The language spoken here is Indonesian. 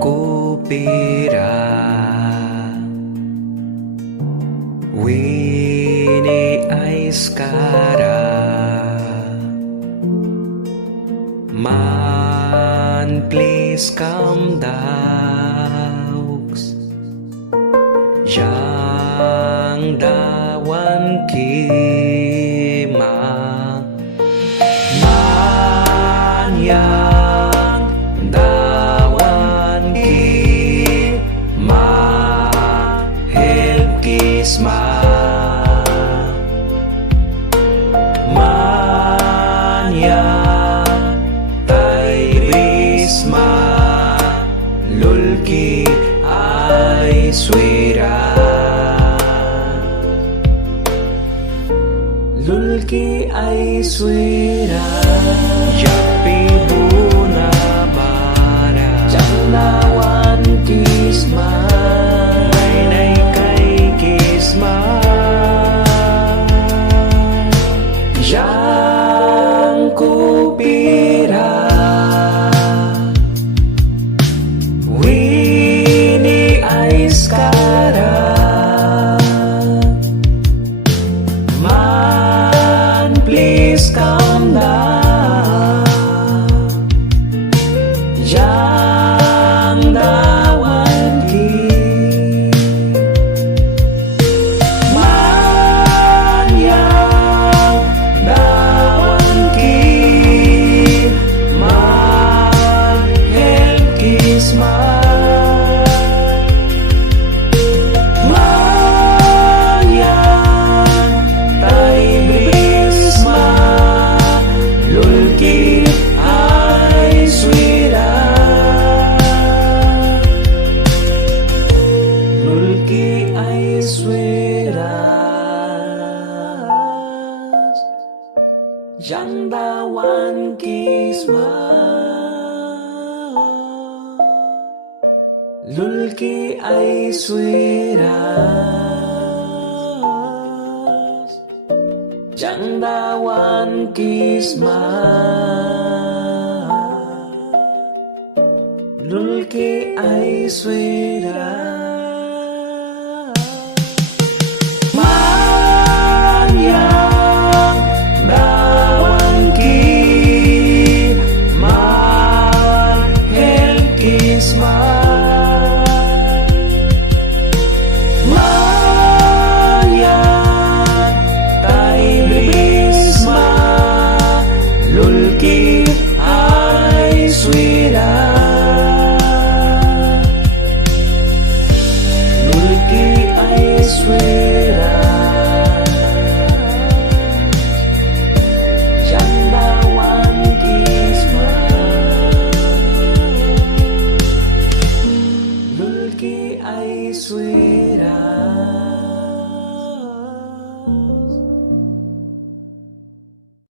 Kupira Winnie Aiskara Man, please come dogs Yang dawan kima Man yang dawan kima Help kisma Man yang Risma Lulki ay swira Lulki ay swira Yapi buna bara Janglawan kisma Nay kay kisma Yang kupira Winnie Aiskara Man, please come down Yang dawan ki Man yang dawan ki Man help kisma Yang dawan kisma Lulki ay swiras Yang dawan kisma Lulki ay swiras